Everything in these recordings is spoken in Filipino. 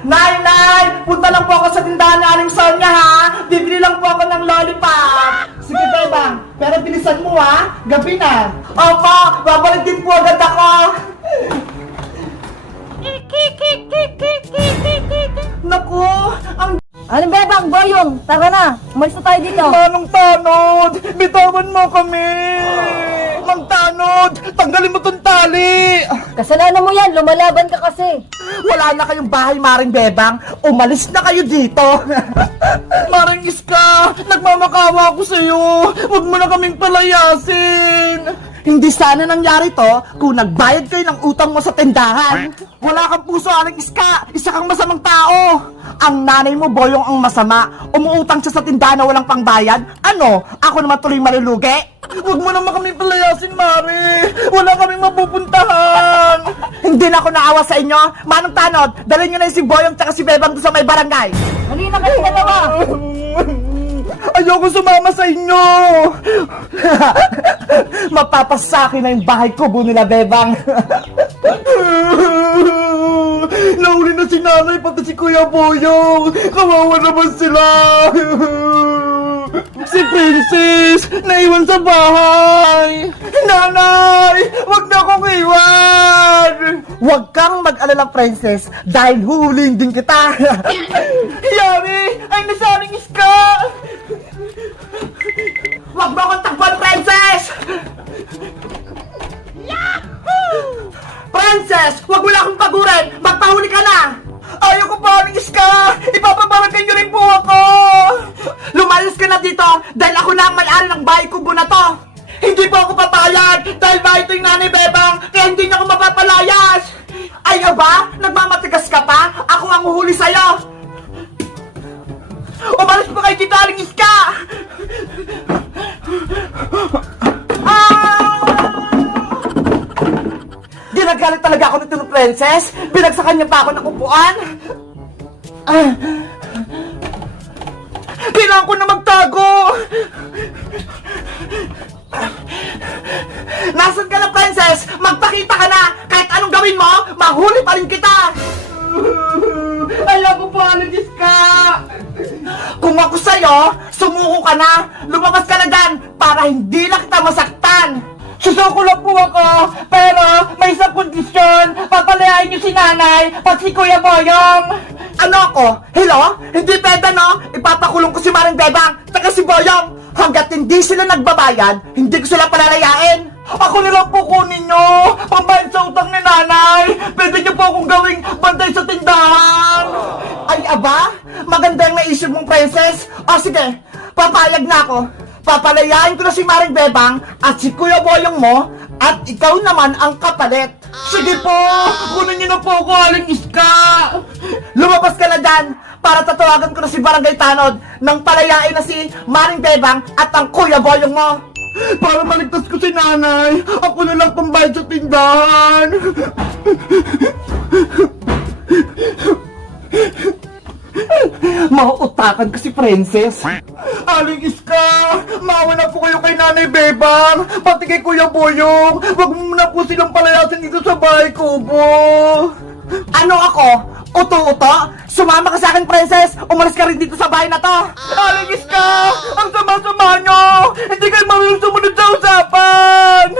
Nay, Nay! Punta lang po ako sa tindahan ni Aling Sonia, ha? Bibili lang po ako ng lollipop. Sige, Bebang. Pero bilisan mo, ha? Gabi na. Opo, babalik din po agad ako. Naku, ang Anong Bebang, Boyong, tara na. Umalis na tayo dito. Manong Tanod! Bitawan mo kami! Mang Tanod! Tanggalin mo tong tali! Kasalanan mo yan, lumalaban ka kasi. Wala na kayong bahay, Maring Bebang. Umalis na kayo dito. Maring Iska, nagmamakawa ako sa'yo. Huwag mo na kaming palayasin. Hindi sana nangyari to kung nagbayad kayo ng utang mo sa tindahan. Wala kang puso, Aling Iska. Isa kang masamang tao. Ang nanay mo, Boyong, ang masama. Umuutang siya sa tindahan na walang pangbayad. Ano? Ako naman tuloy malulugi? Huwag mo naman kami palayasin, Mari. Wala kaming mapupuntahan. Hindi na ako naawa sa inyo. Manong Tanod, dalhin nyo na yung si Boyong tsaka si Bebang doon sa may barangay. Hali na kayo dalawa. Ayoko sumama sa inyo. Mapapasakin na yung bahay kubo nila, Bebang. Nauli na si nanay pati si Kuya Boyong. Kawawa naman sila. Si Princess, naiwan sa bahay. Nanay, wag na akong iwan. Huwag kang mag-alala, Princess, dahil huhulihin din kita. Yari, ay nasaling Iska. Wag mo akong takpan, Princess. Princess, wag mo na akong pagurin. Magpahuli ka na. Ayoko pa, Aling Iska. Ipapabarangay niyo rin po ako. Lumayas ka na dito dahil ako na ang may-ari ng bahay kubo na to. Hindi po ako papayag dahil bahay ito yung nanay Bebang kaya hindi niya ako mapapalayas. Ay aba, nagmamatigas ka pa? Ako ang uhuli sa'yo. Umalis po kayo dito, Aling Iska. Ginagalit talaga ako nito ng Princess. Binagsakan niya pa ako ng upuan. Kailangan ko na magtago. Nasaan ka na, Princess? Magpakita ka na. Kahit anong gawin mo, mahuli pa rin kita. Ayoko po, Aling Iska. Kung ako sa'yo, sumuko ka na. Lumabas ka na dyan para hindi na kita masaktan. Susuko lang po ako, pero may isang kondisyon. Papalayain niyo si nanay, pati si Kuya Boyong. Ano ako? Hello? Hindi pwede, no? Ipapakulong ko si Maring Bebang, tsaka si Boyong. Hanggat hindi sila nagbabayad, hindi ko sila palalayain. Ako nilang po kunin nyo, pambayad sa utang ni nanay. Pwede niyo po akong gawing bantay sa tindahan. Ay, aba? Maganda yung naisip mong, Princess. O sige, papayag na ako. Papalayain ko na si Maring Bebang at si Kuya Boyong mo at ikaw naman ang kapalit. Sige po, kunin niyo na po ako, Aling Iska. Lumabas ka na dyan para tatawagan ko na si Barangay Tanod nang palayain na si Maring Bebang at ang Kuya Boyong mo. Para maligtas ko si nanay, ako na lang pambayad sa tindahan. Mauutakan ko si Princess. Aling Iska, maawa na po kayo kay Nanay Bebang, pati kay Kuya Boyong. Wag mo na po silang palayasin dito sa bahay kubo. Ano ako? Uto-uto? Sumama ka sa akin, Princess. Umalis ka rin dito sa bahay na to. Aling Iska, ang sama-sama nyo. Hindi kayo marunong sumunod sa usapan.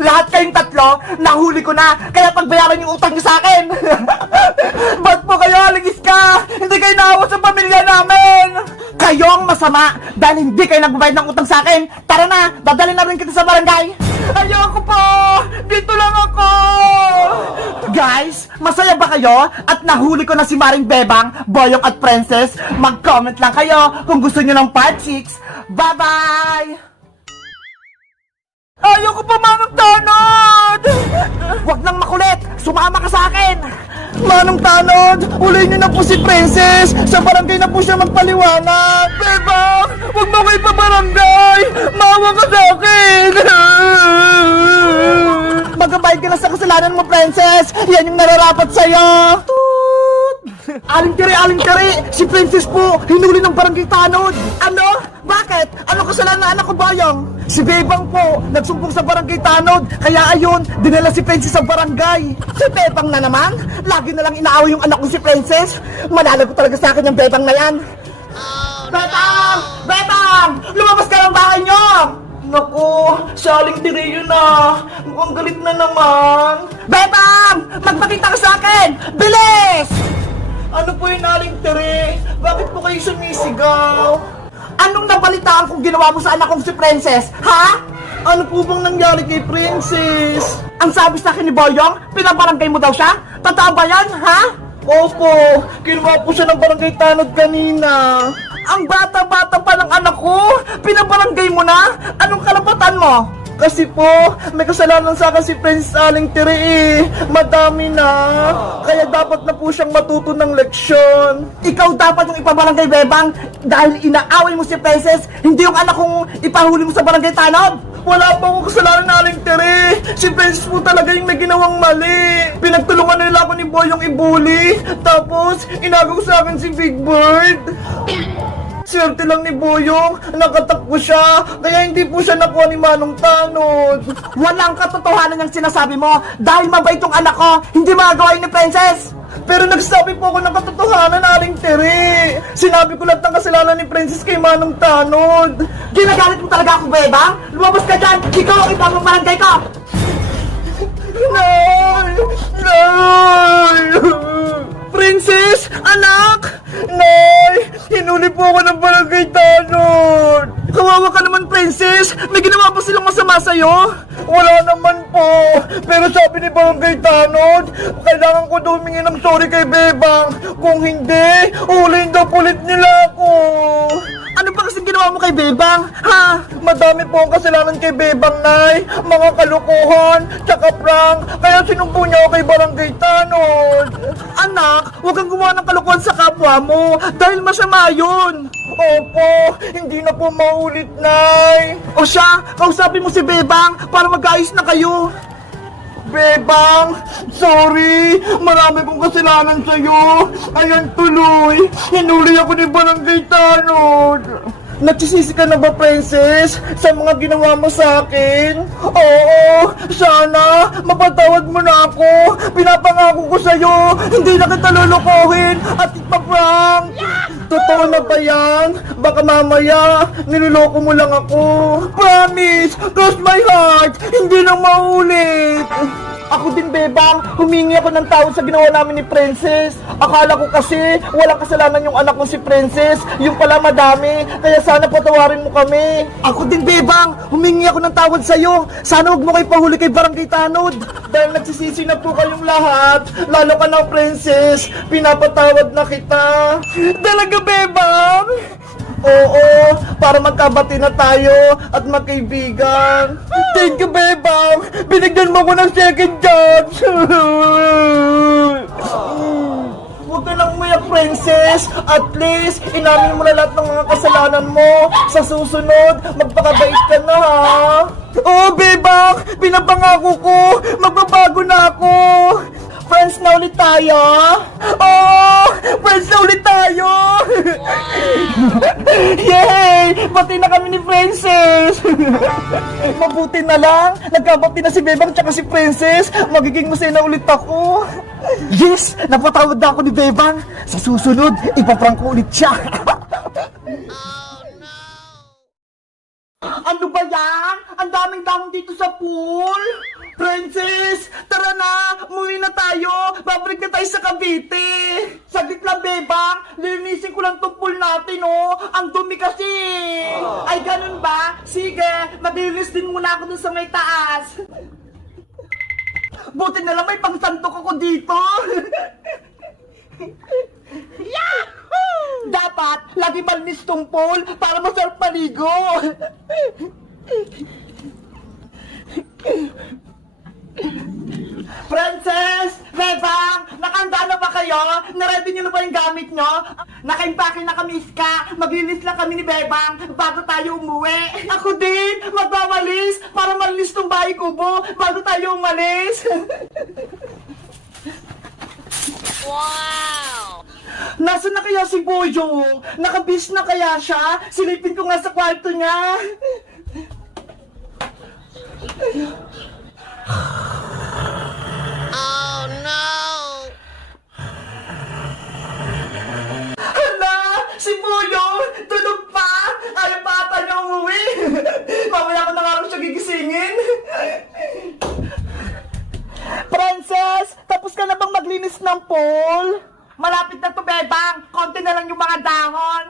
Lahat kayong tatlo, nahuli ko na. Kaya pagbayaran yung utang nyo sa akin. Ba't po kayo, Aling Iska? Hindi kayo naawa sa pamilya namin. Kayo ang masama dahil hindi kayo nagbabayad ng utang sa akin. Tara na, dadalhin na rin kita sa barangay. Ayoko po! Dito lang ako! Guys, masaya ba kayo? At nahuli ko na si Maring Bebang, Boyong at Princess. Mag-comment lang kayo kung gusto nyo ng part 6. Bye-bye! Ayoko pa, Manong Tanod! Huwag nang makulit! Sumama ka sa akin! Manong Tanod, ulihin niyo na po si Princess! Sa barangay na po siya magpaliwanag! Bebang! Huwag mo kayo pabarangay! Maawa ka sa akin! Magbabayad ka na sa kasalanan mo, Princess! Yan yung nararapat sa'yo! Aling Tiri! Si Princess po! Hinuli ng barangay Tanod! Ano? Bakit? Ano kasalanan ng anak ko, Boyong? Si Bebang po, nagsumbong sa barangay Tanod. Kaya ayun, dinala si Princess sa barangay. Si Bebang na naman? Lagi na lang inaaway yung anak ko si Princess. Malalago talaga sa akin yung Bebang na yan. Bebang! Bebang! Lumabas ka ng bahay niyo! Naku, saling tiriyo na. Mukhang galit na naman. Bebang! Magpakita ka sa akin! Bilis! Ano po yung aling tiri? Bakit po kayo sumisigaw? Anong nabalitaan kung ginawa mo sa anak kong si Princess? Ha? Ano po bang nangyari kay Princess? Ang sabi sa akin ni Boyong, pinabarangay mo daw siya? Totoo ba yan, ha? Opo, kinuha po siya ng barangay Tanod kanina. Ang bata-bata pa ng anak ko, pinabarangay mo na? Anong karapatan mo? Kasi po, may kasalanan sa akin si Princess Aling Tiri eh. Madami na. Kaya dapat na po siyang matuto ng leksyon. Ikaw dapat yung ipabarangay, Bebang, dahil inaaway mo si Princess, hindi yung anak kong ipahuli mo sa barangay Tanod. Wala pa akong kasalanan na Aling Tiri. Si Princess po talaga yung may ginawang mali. Pinagtulungan nila ako ni Boyong ibuli. Tapos, inagaw sa akin si Big Bird. Swerte lang ni Boyong, nakatakbo siya, kaya hindi po siya nakuha ni Manong Tanod. Walang katotohanan yung sinasabi mo, dahil mabait yung anak ko, hindi magagawa ni Princess. Pero nagsabi po ako ng katotohanan, Aling Tiri. Sinabi ko lahat ng kasalanan ni Princess kay Manong Tanod. Ginagalit mo talaga ako, Bebang? Lumabas ka dyan, ikaw ang ibang barangay ko. Nay! Nay! Princess! Anak! Nay! Hinuli po ako ng barangay Tanod! Kawawa ka naman, Princess! May ginawa pa silang masama sa'yo? Wala naman po! Pero sabi ni barangay Tanod, kailangan ko daw humingi ng sorry kay Bebang. Kung hindi, ulihin daw ulit nila ako! Ano ba kasing ginawa mo kay Bebang? Ha? Madami po ang kasalanan kay Bebang, Nay. Mga kalukuhan, tsaka prank. Kaya sinumbong niya ako kay Barangay Tanod. Anak, huwag kang gumawa ng kalukuhan sa kapwa mo. Dahil masama yun. Opo, hindi na po maulit, Nay. O siya, kausapin mo si Bebang para mag-ayos na kayo. Bebang, sorry. Marami kong kasalanan sa'yo. Ayan tuloy. Hinuli ako ni Barangay Tanod. Nagsisisi ka na ba, Princess, sa mga ginawa mo sa akin? Oo, sana mapatawad mo na ako. Pinapangako ko sa'yo, hindi na kita lulukuhin at ipaprank. Totoo na ba yan? Baka mamaya, niloloko mo lang ako. Promise, cross my heart, hindi na maulit. Ako din, Bebang, humingi ako ng tawad sa ginawa namin ni Princess. Akala ko kasi walang kasalanan yung anak ko si Princess. Yung pala madami, kaya sana patawarin mo kami. Ako din, Bebang, humingi ako ng tawad sa'yo. Sana huwag mo kayo pahuli kay Barangay Tanod. Dahil nagsisisi na po kayong lahat. Lalo ka na, Princess, pinapatawad na kita. Talaga, Bebang? Oo, para magkabati na tayo at magkaibigan. Thank you, Bebang! Binigyan mo ko ng second chance! Huwag ka lang umiyak, Princess! At least, inamin mo na lahat ng mga kasalanan mo. Sa susunod, magpakabait ka na, ha? Oo, Bebang! Pinapangako ko! Magbabago na ako! Friends na ulit tayo! Oh! Friends na ulit tayo! Yay! Bati na kami ni Princess! Mabuti na lang! Nagkabati na si Bebang tsaka si Princess! Magiging masaya na ulit ako! Yes! Napatawad na ako ni Bebang! Sa susunod, ipaprank ko ulit siya! Ano ba yan? Ang daming dahon dito sa pool! Princess! Tara na! Umuwi na tayo! Babalik na tayo sa Cavite! Saglit lang, Bebang! Lilinisin ko lang itong pool natin, oh! Ang dumi kasi! Ay, ganun ba? Sige! Maglilinis din muna ako dun sa may taas! Buti na lang may pangsantok ako dito! Yahoo! Dapat, lagi malinis tong pool para masarap maligo! Princess! Bebang! Nakahanda na ba kayo? Naready nyo na ba yung gamit nyo? Nakaimpake na kami, Iska. Maglinis lang kami ni Bebang bago tayo umuwi. Ako din! Magbawalis para malinis tong bahay kubo bago tayo umalis. Wow! Nasaan na kaya si Boyong? Nakabis na kaya siya? Silipin ko nga sa kwarto niya. Hala! Si Boyong! Tulog pa! Ayaw pa ata niya umuwi! Mamaya ko na nga lang siya gigisingin! Princess! Tapos ka na bang maglinis ng pool? Malapit na to, Bebang! Konti na lang yung mga dahon!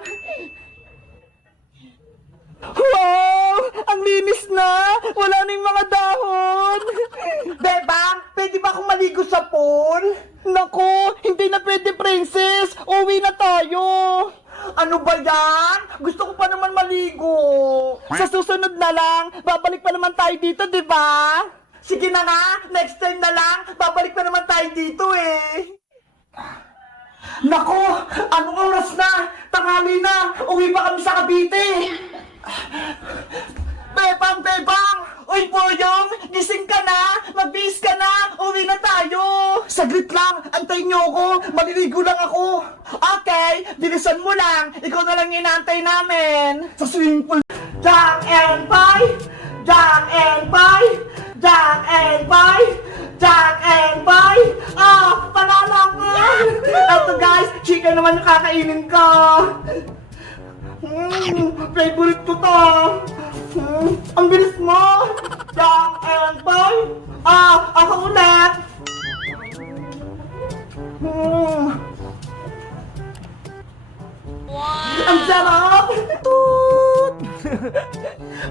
Wow! Ang linis na! Wala na yung mga dahon! Bebang, pwede ba akong maligo sa pool? Naku, hindi na pwede, Princess! Uwi na tayo! Ano ba yan? Gusto ko pa naman maligo! Sa susunod na lang, babalik pa naman tayo dito, di ba? Sige na nga, next time na lang, babalik pa naman tayo dito eh! Naku, anong oras na? Tanghali na! Uwi pa kami sa Cavite! Bebang, Bebang! Uy, Boyong! Gising ka na! Magbihis ka na! Uwi na tayo! Saglit lang! Antayin niyo ako! Maliligo lang ako! Okay! Bilisan mo lang! Ikaw na lang inaantay namin! Sa swimming pool! Jack and Pie! Jack and Pie! Jack and Pie! Jack and Pie! Ah! Panalo ko! Eto guys! Chicken naman yung kakainin ko! Favorite ko to! Ang bilis mo! Jack and Pie! Ah! Ako ulit! Ang sarap! Toot!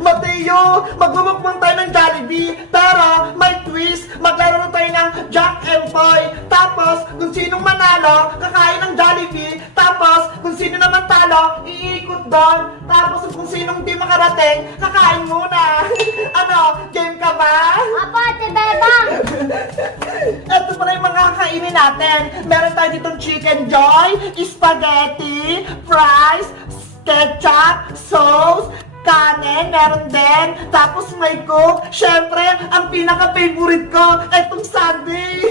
Mateo! Magmumukbang tayo ng Jollibee! Pero may twist! Maglaro tayo ng Jack and Pie! Tapos, kung sinong manalo, kakain ng Jollibee! Tapos, kung sino naman talo, iikot doon! Tapos, kung sinong di makarating, kakain muna! Ano? Game ka ba? Apo, Ate Bebang! Ito pala yung mga kakainin natin. Meron tayo ditong chicken joy, spaghetti, fries, ketchup, sauce, kanin, meron din. Tapos may coke. Siyempre, ang pinaka-favorite ko, etong sundae.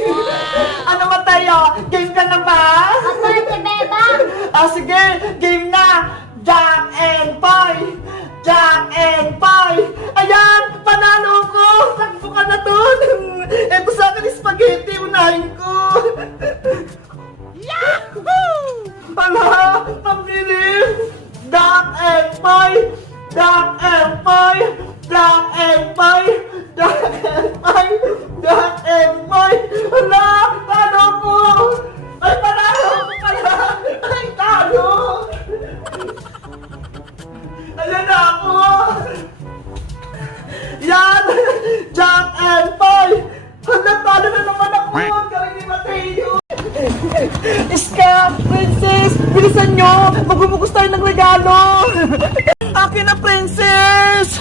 Ano Mateo? Game ka na ba? Apo, Ate Bebang! Ah, sige, game na. Jack and Pie! Jack and Pie! Ayan! Panalo ko! Takbo ka na dun! Eto sa akin yung spaghetti, unahin ko! Yahoo! Ala! Ang bilis! Jack and Pie! Jack and Pie! Jack and Pie! Jack and Pie! Jack and Pie! Ala! Talo ko! Ay, panalo ko pala! Ay, talo! Ayan na ako! Yan! Jack and Pie! Talo na naman ako! Galing ni Mateo! Iska! Princess! Bilisan nyo! Magbubukos tayo ng regalo! Akin na, Princess!